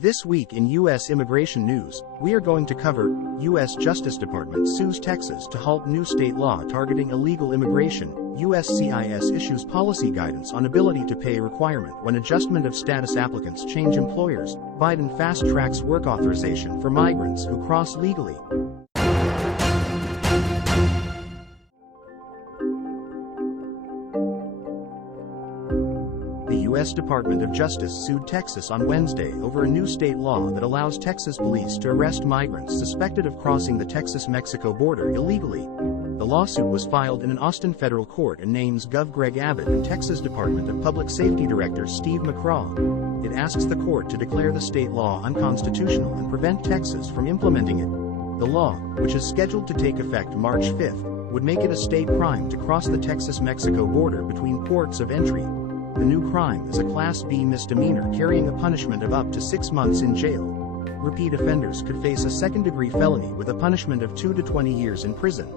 This week in U.S. immigration news, we are going to cover U.S. Justice Department sues Texas to halt new state law targeting illegal immigration. USCIS issues policy guidance on ability to pay requirement when adjustment of status applicants change employers. Biden fast-tracks work authorization for migrants who cross legally. The U.S. Department of Justice sued Texas on Wednesday over a new state law that allows Texas police to arrest migrants suspected of crossing the Texas-Mexico border illegally. The lawsuit was filed in an Austin federal court and names Gov. Greg Abbott and Texas Department of Public Safety Director Steve McCraw. It asks the court to declare the state law unconstitutional and prevent Texas from implementing it. The law, which is scheduled to take effect March 5th, would make it a state crime to cross the Texas-Mexico border between ports of entry. The new crime is a Class B misdemeanor carrying a punishment of up to 6 months in jail. Repeat offenders could face a second-degree felony with a punishment of 2 to 20 years in prison.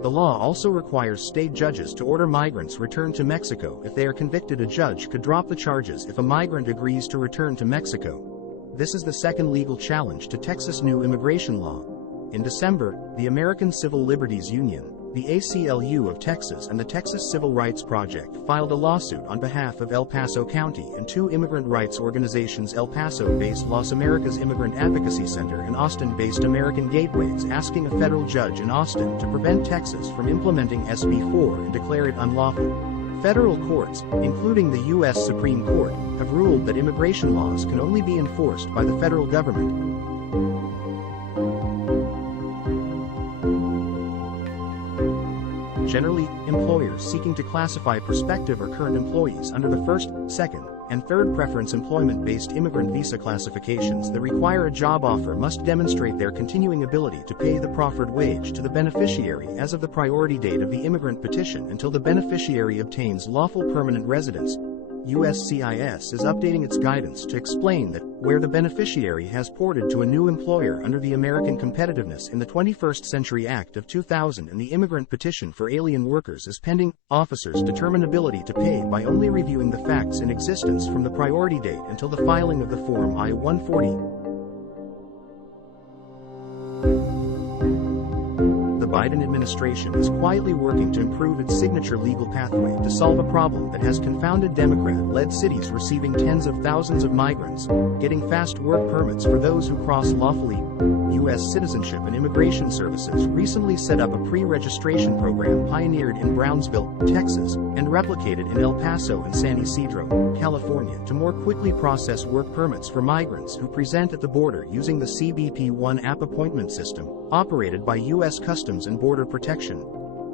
The law also requires state judges to order migrants return to Mexico. If they are convicted, a judge could drop the charges if a migrant agrees to return to Mexico. This is the second legal challenge to Texas' new immigration law. In December, the American Civil Liberties Union, the ACLU of Texas, and the Texas Civil Rights Project filed a lawsuit on behalf of El Paso County and two immigrant rights organizations, El Paso-based Las Americas Immigrant Advocacy Center and Austin-based American Gateways, asking a federal judge in Austin to prevent Texas from implementing SB 4 and declare it unlawful. Federal courts, including the U.S. Supreme Court, have ruled that immigration laws can only be enforced by the federal government. Generally, employers seeking to classify prospective or current employees under the first, second, and third preference employment-based immigrant visa classifications that require a job offer must demonstrate their continuing ability to pay the proffered wage to the beneficiary as of the priority date of the immigrant petition until the beneficiary obtains lawful permanent residence. USCIS is updating its guidance to explain that, where the beneficiary has ported to a new employer under the American Competitiveness in the 21st Century Act of 2000 and the immigrant petition for alien workers is pending, officers determine ability to pay by only reviewing the facts in existence from the priority date until the filing of the Form I-140. The Biden administration is quietly working to improve its signature legal pathway to solve a problem that has confounded Democrat-led cities receiving tens of thousands of migrants, getting fast work permits for those who cross lawfully. U.S. Citizenship and Immigration Services recently set up a pre-registration program pioneered in Brownsville, Texas, and replicated in El Paso and San Ysidro, California, to more quickly process work permits for migrants who present at the border using the CBP-1 app appointment system, operated by U.S. Customs and Border Protection.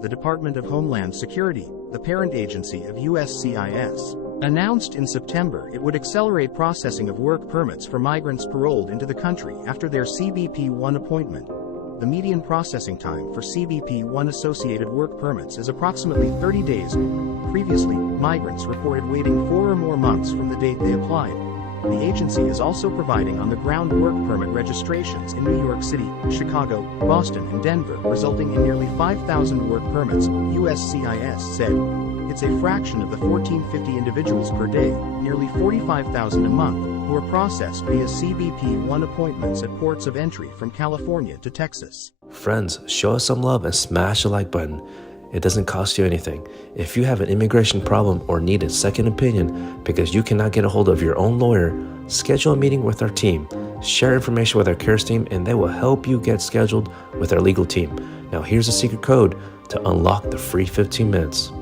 The Department of Homeland Security, the parent agency of USCIS, announced in September it would accelerate processing of work permits for migrants paroled into the country after their CBP-1 appointment. The median processing time for CBP-1 associated work permits is approximately 30 days. Previously, migrants reported waiting 4 or more months from the date they applied. The agency is also providing on-the-ground work permit registrations in New York City, Chicago, Boston, and Denver, resulting in nearly 5,000 work permits, USCIS said. It's a fraction of the 1,450 individuals per day, nearly 45,000 a month, who are processed via CBP-1 appointments at ports of entry from California to Texas. Friends, show us some love and smash the like button. It doesn't cost you anything. If you have an immigration problem or need a second opinion because you cannot get a hold of your own lawyer, schedule a meeting with our team. Share information with our CARES team and they will help you get scheduled with our legal team. Now here's a secret code to unlock the free 15 minutes.